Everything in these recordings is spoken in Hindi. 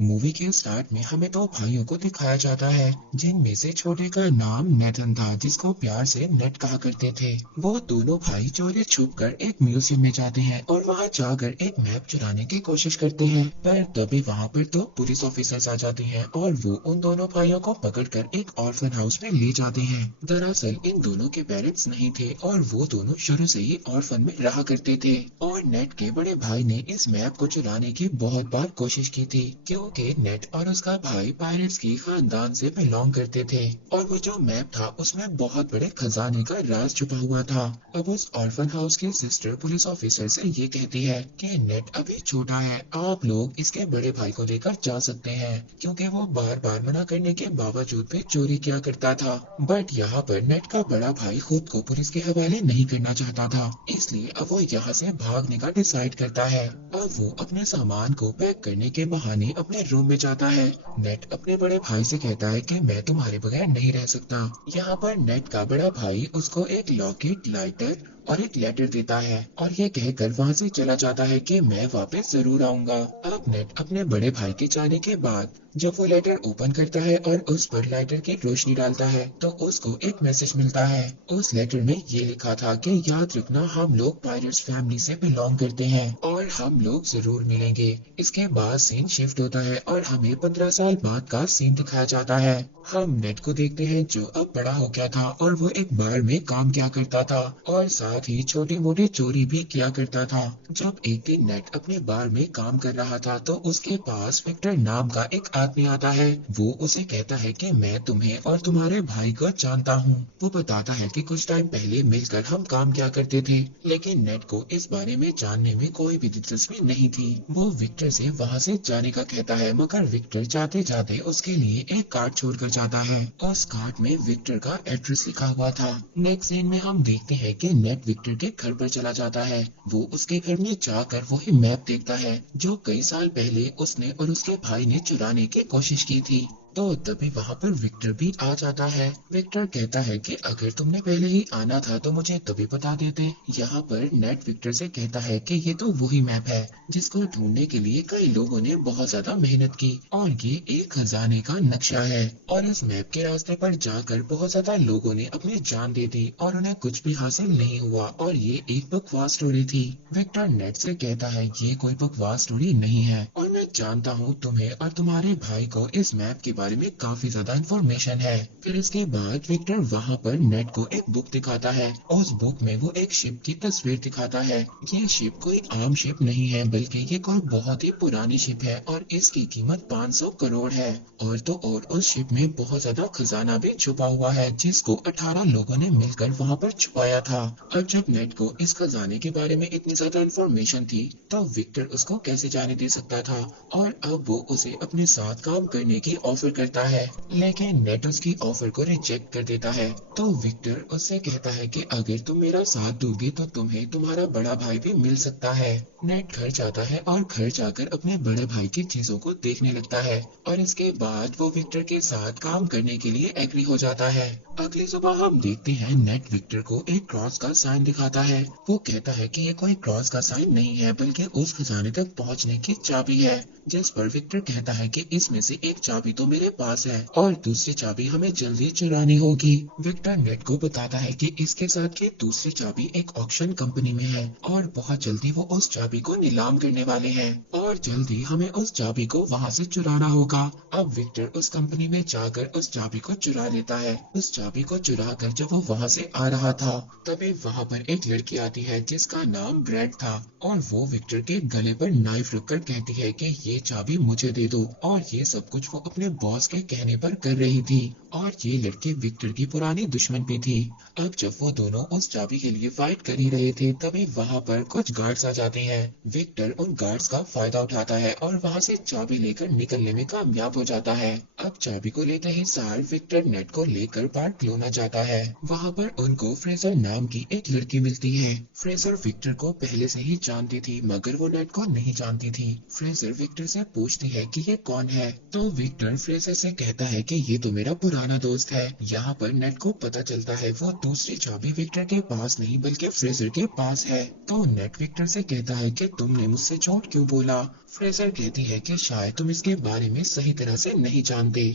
मूवी के स्टार्ट में हमें दो भाइयों को दिखाया जाता है, जिनमें से छोटे का नाम नेथन था, जिसको प्यार से नेट कहा करते थे। वो दोनों भाई चोरी छुप कर एक म्यूजियम में जाते हैं और वहां जाकर एक मैप चुराने की कोशिश करते हैं, पर तभी वहां पर दो पुलिस ऑफिसर्स आ जाते हैं और वो उन दोनों भाइयों को पकड़कर एक ऑर्फन हाउस में ले जाते हैं। दरअसल इन दोनों के पेरेंट्स नहीं थे और वो दोनों शुरू से ही ऑर्फन में रहा करते थे, और नेट के बड़े भाई ने इस मैप को चुराने की बहुत बार कोशिश की थी, क्योंकि नेट और उसका भाई पायरेट्स की खानदान से बिलोंग करते थे और वो जो मैप था उसमें बहुत बड़े खजाने का राज छुपा हुआ था। अब उस ऑर्फन हाउस की सिस्टर पुलिस ऑफिसर से ये कहती है कि नेट अभी छोटा है, आप लोग इसके बड़े भाई को लेकर जा सकते हैं, क्योंकि वो बार बार मना करने के बावजूद भी चोरी किया करता था। बट यहाँ पर नेट का बड़ा भाई खुद को पुलिस के हवाले नहीं करना चाहता था, इसलिए अब वो यहाँ से भागने का डिसाइड करता है। अब वो अपने सामान को पैक करने के बहाने अपने रूम में जाता है। नेट अपने बड़े भाई से कहता है कि मैं तुम्हारे बगैर नहीं रह सकता। यहाँ पर नेट का बड़ा भाई उसको एक लॉकेट, लाइटर और एक लेटर देता है और ये कहकर वहाँ से चला जाता है कि मैं वापस जरूर आऊंगा। अब नेट अपने बड़े भाई के जाने के बाद जब वो लेटर ओपन करता है और उस पर लाइटर की रोशनी डालता है, तो उसको एक मैसेज मिलता है। उस लेटर में ये लिखा था कि याद रखना, हम लोग पायरेट्स फैमिली से बिलोंग करते हैं और हम लोग जरूर मिलेंगे। इसके बाद सीन शिफ्ट होता है और हमें 15 साल बाद का सीन दिखाया जाता है। हम नेट को देखते हैं जो अब बड़ा हो गया था और वो एक बार में काम किया करता था और साथ ही छोटी मोटी चोरी भी किया करता था। जब एक दिन नेट अपने बार में काम कर रहा था तो उसके पास विक्टर नाम का एक आदमी आता है। वो उसे कहता है कि मैं तुम्हें और तुम्हारे भाई को जानता हूँ। वो बताता है कि कुछ टाइम पहले मिलकर हम काम किया करते थे, लेकिन नेट को इस बारे में जानने में कोई भी दिलचस्पी नहीं थी। वो विक्टर से वहाँ से जाने का कहता है, मगर विक्टर जाते जाते उसके लिए एक कार्ड छोड़कर जाता है। उस कार्ड में विक्टर का एड्रेस लिखा हुआ था। नेक्स्ट सीन में हम देखते हैं कि नेट विक्टर के घर पर चला जाता है। वो उसके घर में जाकर वही मैप देखता है जो कई साल पहले उसने और उसके भाई ने चुराने की कोशिश की थी। तो तभी वहाँ पर विक्टर भी आ जाता है। विक्टर कहता है कि अगर तुमने पहले ही आना था तो मुझे तभी बता देते। यहाँ पर नेट विक्टर से कहता है कि ये तो वही मैप है जिसको ढूंढने के लिए कई लोगों ने बहुत ज्यादा मेहनत की, और ये एक खजाने का नक्शा है, और इस मैप के रास्ते पर जाकर बहुत ज्यादा लोगों ने अपनी जान दे दी और उन्हें कुछ भी हासिल नहीं हुआ, और ये एक बकवास स्टोरी थी। विक्टर नेट से कहता है ये कोई बकवास स्टोरी नहीं है और मैं जानता हूँ तुम्हें और तुम्हारे भाई को इस मैप के बारे में काफी ज्यादा इन्फॉर्मेशन है। फिर इसके बाद विक्टर वहाँ पर नेट को एक बुक दिखाता है। उस बुक में वो एक शिप की तस्वीर दिखाता है। ये शिप कोई आम शिप नहीं है, बल्कि ये कोई बहुत ही पुरानी शिप है और इसकी कीमत 500 करोड़ है। और तो और उस शिप में बहुत ज्यादा खजाना भी छुपा हुआ है, जिसको 18 लोगों ने मिलकर वहाँ पर छुपाया था। और जब नेट को इस खजाने के बारे में इतनी ज्यादा इन्फॉर्मेशन थी, तो विक्टर उसको कैसे जाने दे सकता था, और अब वो उसे अपने साथ काम करने की ऑफर करता है, लेकिन नेट उसकी ऑफर को रिजेक्ट कर देता है। तो विक्टर उससे कहता है कि अगर तुम मेरा साथ दोगे तो तुम्हें तुम्हारा बड़ा भाई भी मिल सकता है। नेट घर जाता है और घर जाकर अपने बड़े भाई की चीजों को देखने लगता है, और इसके बाद वो विक्टर के साथ काम करने के लिए एग्री हो जाता है। अगली सुबह हम देखते हैं नेट विक्टर को एक क्रॉस का साइन दिखाता है। वो कहता है कि ये कोई क्रॉस का साइन नहीं है, बल्कि उस खजाने तक पहुंचने की चाबी है। जिस पर विक्टर कहता है कि इसमें से एक चाबी तो मेरे पास है और दूसरी चाबी हमें जल्दी चुरानी होगी। विक्टर नेट को बताता है कि इसके साथ की दूसरी चाबी एक ऑक्शन कंपनी में है और बहुत जल्दी वो उस चाबी को नीलाम करने वाले हैं, और जल्दी हमें उस चाबी को वहाँ से चुराना होगा। अब विक्टर उस कंपनी में जाकर उस चाबी को चुरा लेता है। उस चाबी को चुरा कर जब वो वहाँ से आ रहा था, तभी वहाँ पर एक लड़की आती है जिसका नाम ब्रेड था, और वो विक्टर के गले पर नाइफ रखकर कहती है कि ये चाबी मुझे दे दो, और ये सब कुछ वो अपने बॉस के कहने पर कर रही थी। और ये लड़की विक्टर की पुरानी दुश्मन भी थी। अब जब वो दोनों उस चाबी के लिए फाइट कर ही रहे थे, तभी वहाँ पर कुछ गार्ड्स आ जाते हैं। विक्टर उन गार्ड्स का फायदा उठाता है और वहाँ से चाबी लेकर निकलने में कामयाब हो जाता है। अब चाबी को लेते ही सार विक्टर नेट को लेकर बार्सिलोना जाता है। वहाँ पर उनको फ्रेजर नाम की एक लड़की मिलती है। फ्रेजर विक्टर को पहले से ही जानती थी, मगर वो नेट को नहीं जानती थी। फ्रेजर विक्टर विक्टर से पूछती है कि ये कौन है। तो विक्टर फ्रेजर से कहता है कि ये तो मेरा पुराना दोस्त है। यहाँ पर नेट को पता चलता है वो दूसरी चाबी विक्टर के पास नहीं बल्कि फ्रेजर के पास है। तो नेट विक्टर से कहता है कि तुमने मुझसे झूठ क्यों बोला। फ्रेजर कहती है कि शायद तुम इसके बारे में सही तरह से नहीं जानते।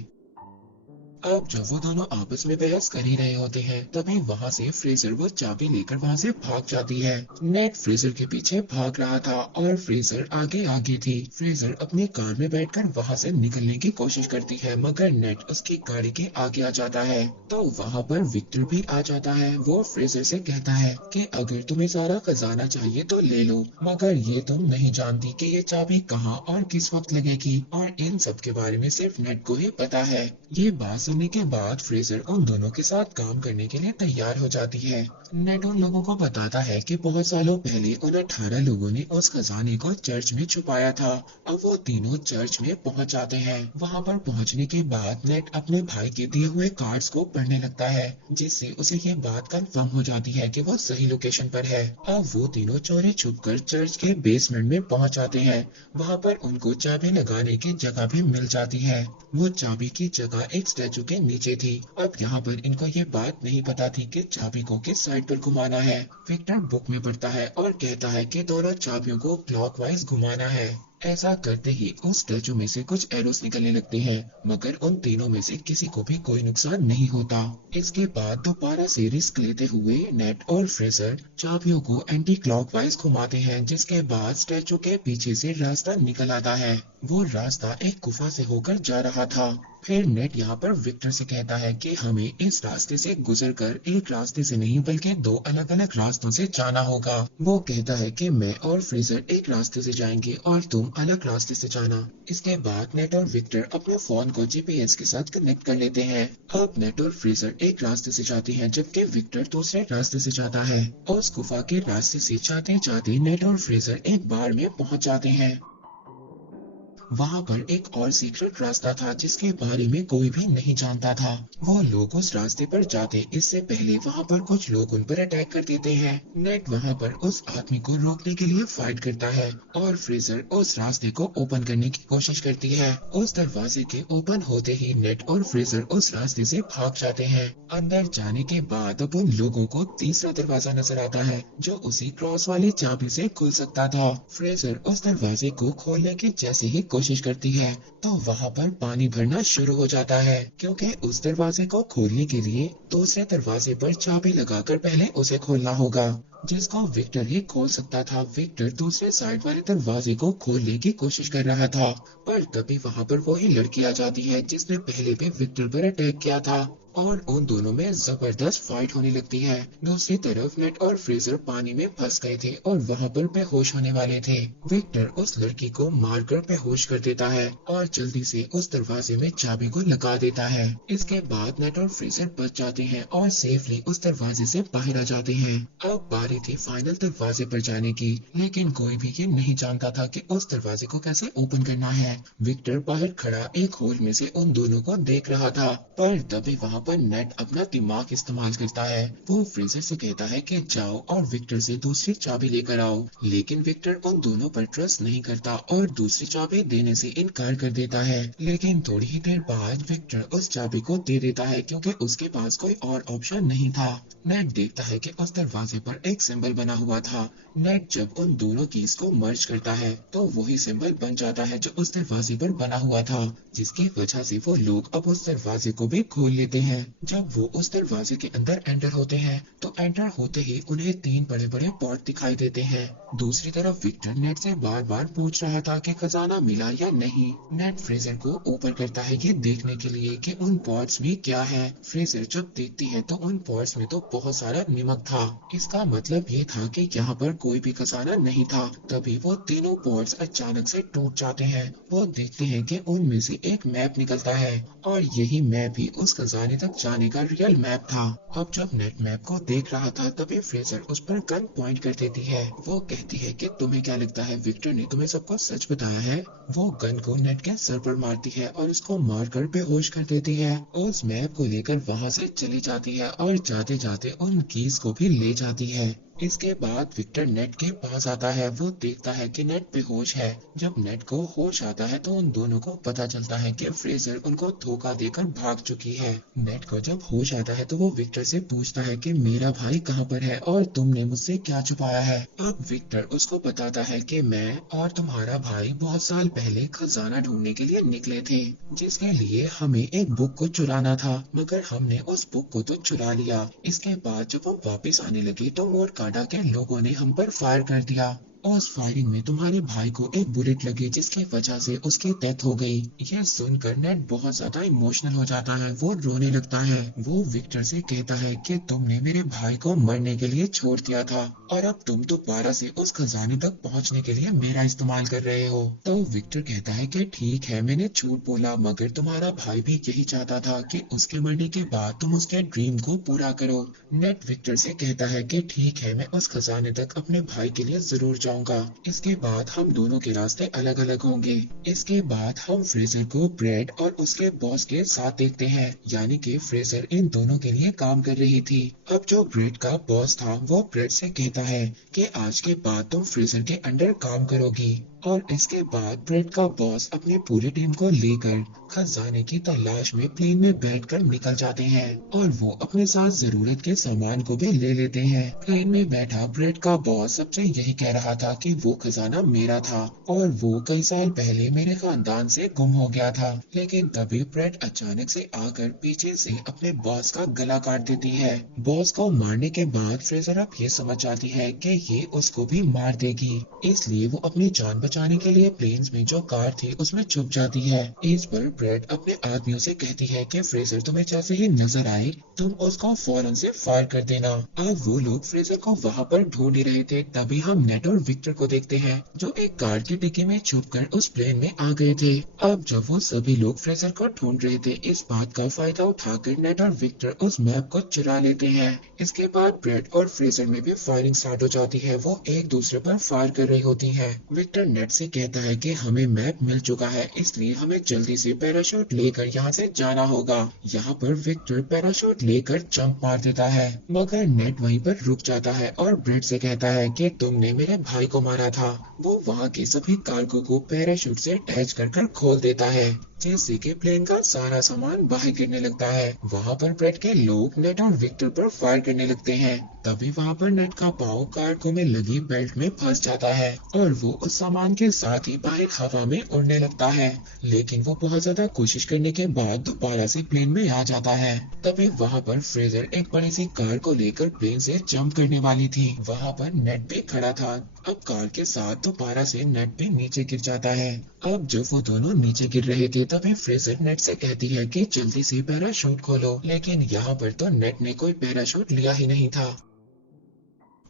अब जब वो दोनों आपस में बहस कर ही रहे होते हैं तभी वहाँ से फ्रेजर वो चाबी लेकर वहाँ से भाग जाती है। नेट फ्रेजर के पीछे भाग रहा था और फ्रेजर आगे आगे थी। फ्रेजर अपनी कार में बैठकर वहाँ से निकलने की कोशिश करती है मगर नेट उसकी गाड़ी के आगे आ जाता है। तो वहाँ पर विक्टर भी आ जाता है। वो फ्रेजर से कहता है कि अगर तुम्हें सारा खजाना चाहिए तो ले लो, मगर ये तुम नहीं जानती कि ये चाबी कहाँ और किस वक्त लगेगी, और इन सब के बारे में सिर्फ नेट को ही पता है। ये बात सुनने के बाद फ्रेजर उन दोनों के साथ काम करने के लिए तैयार हो जाती है। नेट उन लोगों को बताता है कि बहुत सालों पहले उन 18 लोगों ने उस खजाने को चर्च में छुपाया था। अब वो तीनों चर्च में पहुंच जाते हैं। वहां पर पहुंचने के बाद नेट अपने भाई के दिए हुए कार्ड्स को पढ़ने लगता है जिससे उसे ये बात कंफर्म हो जाती है कि वो सही लोकेशन पर है। अब वो तीनों चोरी छुपकर चर्च के बेसमेंट में पहुंच जाते हैं। वहां पर उनको चाबी लगाने की जगह भी मिल जाती है। वो चाबी की जगह एक स्टैचू के नीचे थी। अब यहाँ पर इनको ये बात नहीं पता थी कि चाबी को किस साइड पर घुमाना है। विक्टर बुक में पढ़ता है और कहता है कि दोनों चाबियों को क्लॉकवाइज घुमाना है। ऐसा करते ही उस स्टैचू में से कुछ एरोस निकलने लगते हैं मगर उन तीनों में से किसी को भी कोई नुकसान नहीं होता। इसके बाद दोबारा से रिस्क लेते हुए नेट और फ्रेजर चाबियों को एंटी क्लॉकवाइज घुमाते हैं जिसके बाद स्टैचू के पीछे से रास्ता निकल आता है। वो रास्ता एक गुफा से होकर जा रहा था। फिर नेट यहाँ पर विक्टर से कहता है कि हमें इस रास्ते से गुजरकर एक रास्ते से नहीं बल्कि दो अलग अलग रास्तों से जाना होगा। वो कहता है कि मैं और फ्रेजर एक रास्ते से जाएंगे और तुम अलग रास्ते से जाना। इसके बाद नेट और विक्टर अपने फोन को जीपीएस के साथ कनेक्ट कर लेते हैं। अब नेट और फ्रेजर एक रास्ते से जाते हैं जबकि विक्टर दूसरे रास्ते से जाता है। उस गुफा के रास्ते से जाते जाते नेट और फ्रेजर एक बार में पहुंच जाते हैं। वहाँ पर एक और सीक्रेट रास्ता था जिसके बारे में कोई भी नहीं जानता था। वो लोग उस रास्ते पर जाते इससे पहले वहाँ पर कुछ लोग उन पर अटैक कर देते हैं। नेट वहाँ पर उस आदमी को रोकने के लिए फाइट करता है और फ्रेजर उस रास्ते को ओपन करने की कोशिश करती है। उस दरवाजे के ओपन होते ही नेट और फ्रेजर उस रास्ते से भाग जाते हैं। अंदर जाने के बाद अब उन लोगों को तीसरा दरवाजा नजर आता है जो उसी क्रॉस वाली चाबी से खुल सकता था। फ्रेजर उस दरवाजे को खोलने की जैसे ही कोशिश करती है तो वहाँ पर पानी भरना शुरू हो जाता है क्योंकि उस दरवाजे को खोलने के लिए दूसरे दरवाजे पर चाबी लगाकर पहले उसे खोलना होगा जिसको विक्टर ही खोल सकता था। विक्टर दूसरे साइड वाले दरवाजे को खोलने की कोशिश कर रहा था पर तभी वहाँ पर वही लड़की आ जाती है जिसने पहले भी विक्टर पर अटैक किया था और उन दोनों में जबरदस्त फाइट होने लगती है। दूसरी तरफ नेट और फ्रेजर पानी में फंस गए थे और वहाँ पर बेहोश होने वाले थे। विक्टर उस लड़की को मारकर बेहोश कर देता है और जल्दी से उस दरवाजे में चाबी को लगा देता है। इसके बाद नेट और फ्रेजर बच जाते हैं और सेफली उस दरवाजे से बाहर आ जाते हैं। अब बारी थी फाइनल दरवाजे पर जाने की, लेकिन कोई भी ये नहीं जानता था कि उस दरवाजे को कैसे ओपन करना है। विक्टर बाहर खड़ा एक होल में से उन दोनों को देख रहा था पर तभी वहाँ पर नेट अपना दिमाग इस्तेमाल करता है। वो फ्रेजर से कहता है कि जाओ और विक्टर से दूसरी चाबी लेकर आओ, लेकिन विक्टर उन दोनों पर ट्रस्ट नहीं करता और दूसरी चाबी देने से इनकार कर देता है। लेकिन थोड़ी ही देर बाद विक्टर उस चाबी को दे देता है क्योंकि उसके पास कोई और ऑप्शन नहीं था। नेट देखता है कि उस दरवाजे पर एक सिंबल बना हुआ था। नेट जब उन दोनों कीज को मर्ज करता है तो वही सिंबल बन जाता है जो उस दरवाजे पर बना हुआ था जिसकी वजह से वो लोग अब उस दरवाजे को भी खोल लेते हैं। जब वो उस दरवाजे के अंदर एंटर होते हैं तो एंटर होते ही उन्हें 3 बड़े बड़े पॉट दिखाई देते हैं। दूसरी तरफ विक्टर नेट से बार बार पूछ रहा था कि खजाना मिला या नहीं। नेट फ्रेजर को ऊपर करता है ये देखने के लिए कि उन पॉट्स में क्या है। फ्रेजर जब देखती है तो उन पॉट्स में तो बहुत सारा नमक था। इसका मतलब ये था कि यहाँ पर कोई भी खजाना नहीं था। तभी वो तीनों पॉट्स अचानक से टूट जाते हैं। वो देखते हैं कि उनमें से एक मैप निकलता है और यही मैप ही उस खजाने तक जाने का रियल मैप था। अब जब नेट मैप को देख रहा था तभी फ्रेजर उस पर गन पॉइंट कर देती है। वो कहती है कि तुम्हें क्या लगता है विक्टर ने तुम्हें सब कुछ सच बताया है। वो गन को नेट के सर पर मारती है और उसको मारकर बेहोश कर देती है। उस मैप को लेकर वहाँ से चली जाती है और जाते जाते उन कीज को भी ले जाती है। इसके बाद विक्टर नेट के पास आता है। वो देखता है कि नेट बेहोश है। जब नेट को होश आता है तो उन दोनों को पता चलता है कि फ्रेजर उनको धोखा देकर भाग चुकी है। नेट को जब होश आता है तो वो विक्टर से पूछता है कि मेरा भाई कहाँ पर है और तुमने मुझसे क्या छुपाया है। अब विक्टर उसको बताता है कि मैं और तुम्हारा भाई बहुत साल पहले खजाना ढूंढने के लिए निकले थे, जिसके लिए हमें एक बुक को चुराना था, मगर हमने उस बुक को तो चुरा लिया। इसके बाद जब हम वापस आने लगे तो मोरकाडा के लोगों ने हम पर फायर कर दिया। उस फायरिंग में तुम्हारे भाई को एक बुलेट लगी, जिसकी वजह से उसकी डेथ हो गई। यह सुनकर नेट बहुत ज्यादा इमोशनल हो जाता है। वो रोने लगता है। वो विक्टर से कहता है कि तुमने मेरे भाई को मरने के लिए छोड़ दिया था और अब तुम दोबारा से उस खजाने तक पहुंचने के लिए मेरा इस्तेमाल कर रहे हो। तो विक्टर कहता है कि ठीक है, मैंने झूठ बोला, मगर तुम्हारा भाई भी यही चाहता था कि उसके मरने के बाद तुम उसके ड्रीम को पूरा करो। नेट विक्टर से कहता है कि ठीक है, मैं उस खजाने तक अपने भाई के लिए जरूर जाऊंगा। इसके बाद हम दोनों के रास्ते अलग अलग होंगे। इसके बाद हम फ्रेजर को ब्रेड और उसके बॉस के साथ देखते हैं, यानी कि फ्रेजर इन दोनों के लिए काम कर रही थी। अब जो ब्रेड का बॉस था वो ब्रेड से कहता है कि आज के बाद तुम फ्रेजर के अंडर काम करोगी। और इसके बाद ब्रेड का बॉस अपनी पूरी टीम को लेकर खजाने की तलाश में प्लेन में बैठकर निकल जाते हैं और वो अपने साथ जरूरत के सामान को भी ले लेते हैं। प्लेन में बैठा ब्रेड का बॉस सबसे यही कह रहा था कि वो खजाना मेरा था और वो कई साल पहले मेरे खानदान से गुम हो गया था। लेकिन तभी ब्रेड अचानक से आकर पीछे से अपने बॉस का गला काट देती है। बॉस को मारने के बाद फ्रेजर अब ये समझ जाती है कि ये उसको भी मार देगी, इसलिए वो अपनी जान बचाने के लिए प्लेन्स में जो कार थी उसमें छुप जाती है। इस पर ब्रेड अपने आदमियों से कहती है कि फ्रेजर तुम्हें जैसे ही नजर आए तुम उसको फौरन से फायर कर देना। अब वो लोग फ्रेजर को वहाँ पर ढूंढ ही रहे थे, तभी हम नेट और विक्टर को देखते हैं जो एक कार की डिक्की में छुपकर उस प्लेन में आ गए थे। अब जब वो सभी लोग फ्रेजर को ढूंढ रहे थे, इस बात का फायदा उठाकर नेट और विक्टर उस मैप को चुरा लेते हैं। इसके बाद ब्रेड और फ्रेजर में भी फायरिंग स्टार्ट हो जाती है। वो एक दूसरे पर फायर कर रही होती हैं। विक्टर नेट से कहता है कि हमें मैप मिल चुका है, इसलिए हमें जल्दी से पैराशूट लेकर यहाँ से जाना होगा। यहाँ पर विक्टर पैराशूट लेकर जंप मार देता है, मगर नेट वहीं पर रुक जाता है और ब्रेड से कहता है कि तुमने मेरे भाई को मारा था। वो वहाँ के सभी कार्गो को पैराशूट से अटैच कर खोल देता है, जैसे कि प्लेन का सारा सामान बाहर गिरने लगता है। वहाँ पर ब्रेड के लोग नेट और विक्टर पर फायर करने लगते हैं। तभी वहाँ पर नेट का पाँव कार्गो में लगी बेल्ट में फंस जाता है और वो उस सामान के साथ ही बाहर हवा में उड़ने लगता है। लेकिन वो बहुत ज्यादा कोशिश करने के बाद दोबारा से प्लेन में आ जाता है। तभी वहाँ पर फ्रेजर एक बड़ी सी कार को लेकर प्लेन से जंप करने वाली थी। वहाँ पर नेट भी खड़ा था। अब कार के साथ दोबारा से नेट भी नीचे गिर जाता है। अब जब वो दोनों नीचे गिर रहे थे तभी फ्रेजर नेट से कहती है कि जल्दी से पैराशूट खोलो, लेकिन यहाँ पर तो नेट ने कोई पैराशूट लिया ही नहीं था।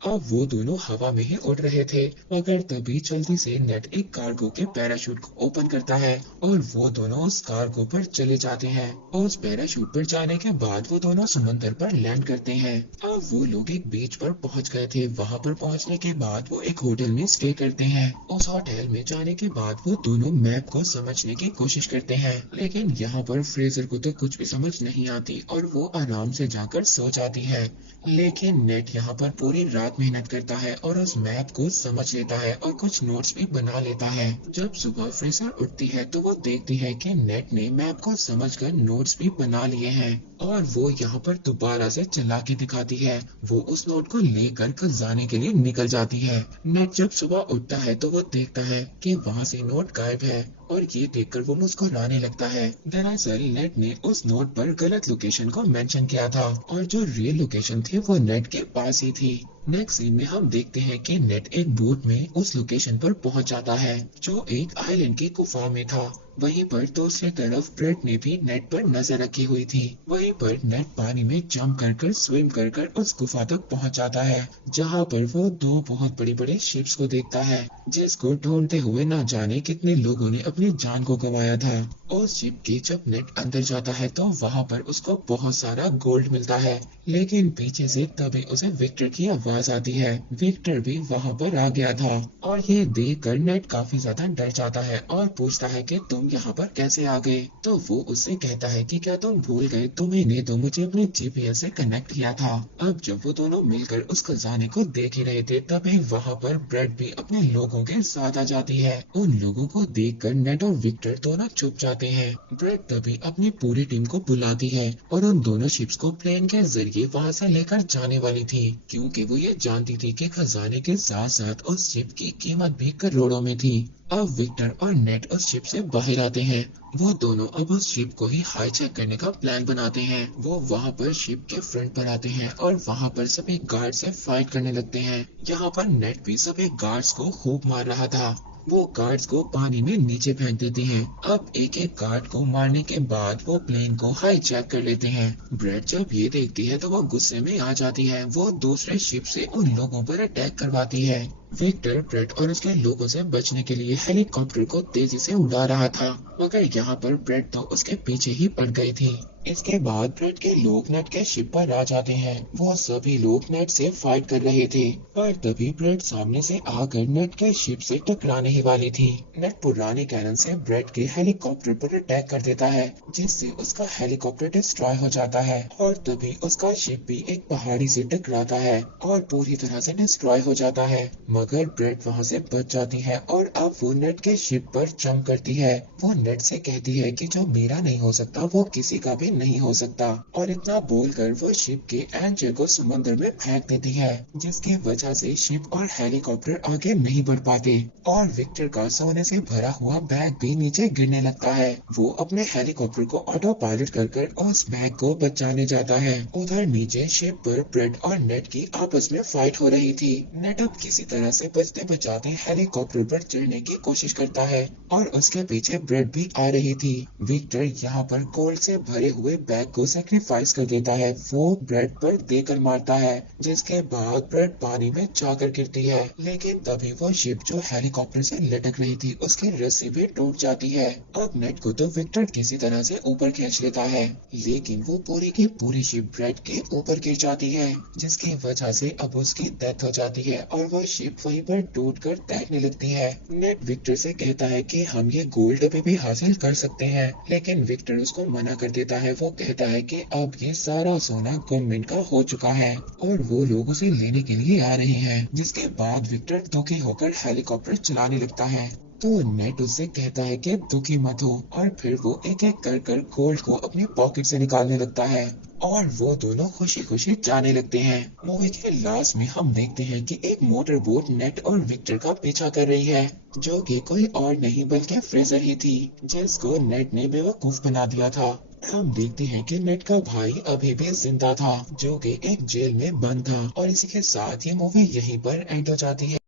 अब वो दोनों हवा में ही उड़ रहे थे, मगर तभी जल्दी से नेट एक कार्गो के पैराशूट को ओपन करता है और वो दोनों उस कार्गो पर चले जाते हैं। और उस पैराशूट पर जाने के बाद वो दोनों समंदर पर लैंड करते हैं। अब वो लोग एक बीच पर पहुंच गए थे। वहां पर पहुंचने के बाद वो एक होटल में स्टे करते हैं। उस होटल में जाने के बाद वो दोनों मैप को समझने की कोशिश करते हैं, लेकिन यहाँ पर फ्रेजर को तो कुछ भी समझ नहीं आती और वो आराम से जाकर सो जाती है। लेकिन नेट यहाँ पर पूरी रात मेहनत करता है और उस मैप को समझ लेता है और कुछ नोट्स भी बना लेता है। जब सुबह फ्रेजर उठती है तो वो देखती है कि नेट ने मैप को समझकर नोट्स भी बना लिए हैं और वो यहाँ पर दोबारा से चला के दिखाती है। वो उस नोट को लेकर खजाने के लिए निकल जाती है। नेट जब सुबह उठता है तो वो देखता है कि वहाँ से नोट गायब है और ये देखकर वो मुस्कुराने लगता है। दरअसल नेट ने उस नोट पर गलत लोकेशन को मेंशन किया था और जो रियल लोकेशन थी वो नेट के पास ही थी। नेक्स्ट सीन में हम देखते हैं कि नेट एक बोट में उस लोकेशन पर पहुंच जाता है जो एक आइलैंड की गुफा में था। वहीं पर दूसरी तरफ ब्रेड ने भी नेट पर नजर रखी हुई थी। वहीं पर नेट पानी में जंप कर स्विम कर उस गुफा तक पहुंच जाता है, जहां पर वो दो बहुत बड़ी बड़ी शिप्स को देखता है, जिसको ढूंढते हुए ना जाने कितने लोगों ने अपनी जान को गंवाया था। उस शिप के जब नेट अंदर जाता है तो वहां पर उसको बहुत सारा गोल्ड मिलता है, लेकिन पीछे से तभी उसे विक्टर की आवाज आती है। विक्टर भी वहां पर आ गया था और ये देख कर नेट काफी ज्यादा डर जाता है और पूछता है कि तुम तुम यहाँ पर कैसे आ गए? तो वो उससे कहता है कि क्या तुम भूल गए, तुमने तो मुझे अपने जीपीएस से कनेक्ट किया था। अब जब वो दोनों मिलकर उस खजाने को देख ही रहे थे, तभी वहाँ पर ब्रेड भी अपने लोगों के साथ आ जाती है। उन लोगों को देखकर नेट और विक्टर दोनों चुप जाते हैं। ब्रेड तभी अपनी पूरी टीम को बुलाती है और उन दोनों शिप्स को प्लेन के जरिए वहाँ से लेकर जाने वाली थी, क्योंकि वो ये जानती थी कि खजाने के साथ साथ उस शिप की कीमत भी करोड़ों में थी। अब विक्टर और नेट उस शिप से बाहर आते हैं। वो दोनों अब उस शिप को ही हाईजैक करने का प्लान बनाते हैं। वो वहाँ पर शिप के फ्रंट पर आते हैं और वहाँ पर सभी गार्ड से फाइट करने लगते हैं। यहाँ पर नेट भी सभी गार्ड्स को खूब मार रहा था। वो गार्ड्स को पानी में नीचे फेंक देते हैं। अब एक एक गार्ड को मारने के बाद वो प्लेन को हाईजैक कर लेते हैं। ब्रेड जब ये देखती है तो वो गुस्से में आ जाती है। वो दूसरे शिप से उन लोगों पर अटैक करवाती है। विक्टर ब्रेड और उसके लोगों से बचने के लिए हेलीकॉप्टर को तेजी से उड़ा रहा था, मगर यहाँ पर ब्रेड तो उसके पीछे ही पड़ गई थी। इसके बाद ब्रेड के लोग नेट के शिप पर आ जाते हैं। वो सभी लोग नेट से फाइट कर रहे थे, पर तभी ब्रेड सामने से आकर नेट के शिप से टकराने ही वाली थी। नेट पुराने कैनन से ब्रेड के हेलीकॉप्टर पर अटैक कर देता है, जिससे उसका हेलीकॉप्टर डिस्ट्रॉय हो जाता है और तभी उसका शिप भी एक पहाड़ी से टकराता है और पूरी तरह से डिस्ट्रॉय हो जाता है। मगर ब्रेड वहाँ से बच जाती है और अब वो नेट के शिप पर जंप करती है। वो नेट से कहती है कि जो मेरा नहीं हो सकता वो किसी का भी नहीं हो सकता, और इतना बोलकर वो शिप के एंकर को समुद्र में फेंक देती है, जिसकी वजह से शिप और हेलीकॉप्टर आगे नहीं बढ़ पाते और विक्टर का सोने से भरा हुआ बैग भी नीचे गिरने लगता है। वो अपने हेलीकॉप्टर को ऑटो पायलट कर उस बैग को बचाने जाता है। उधर नीचे शिप पर ब्रेड और नेट की आपस में फाइट हो रही थी। नेट अब किसी तरह से बचते बचाते हेलीकॉप्टर पर चढ़ने की कोशिश करता है और उसके पीछे ब्रेड भी आ रही थी। विक्टर यहाँ पर गोल्ड से भरे हुए बैग को सेक्रीफाइस कर देता है। वो ब्रेड पर देकर मारता है, जिसके बाद ब्रेड पानी में जाकर गिरती है। लेकिन तभी वो शिप जो हेलीकॉप्टर से लटक रही थी उसकी रस्सी भी टूट जाती है। अब नेट को तो विक्टर किसी तरह से ऊपर खींच लेता है, लेकिन वो पूरी की पूरी शिप ब्रेड के ऊपर गिर जाती है, जिसकी वजह से अब उसकी डेथ हो जाती है और वो शिप वहीं पर टूटकर तैरने लगती है। नेट विक्टर से कहता है कि हम ये गोल्ड अभी भी हासिल कर सकते हैं, लेकिन विक्टर उसको मना कर देता है। वो कहता है कि अब ये सारा सोना गवर्नमेंट का हो चुका है और वो लोग उसे लेने के लिए आ रहे हैं। जिसके बाद विक्टर दुखी होकर हेलीकॉप्टर चलाने लगता है। तो नेट उससे कहता है कि दुखी मत हो, और फिर वो एक एक कर गोल्ड को अपनी पॉकेट से निकालने लगता है और वो दोनों खुशी खुशी जाने लगते हैं। मूवी के लास्ट में हम देखते हैं कि एक मोटर बोट नेट और विक्टर का पीछा कर रही है, जो कि कोई और नहीं बल्कि फ्रेजर ही थी, जिसको नेट ने बेवकूफ बना दिया था। हम देखते हैं कि नेट का भाई अभी भी जिंदा था, जो कि एक जेल में बंद था। और इसी के साथ ये मूवी यहीं पर एंड हो जाती है।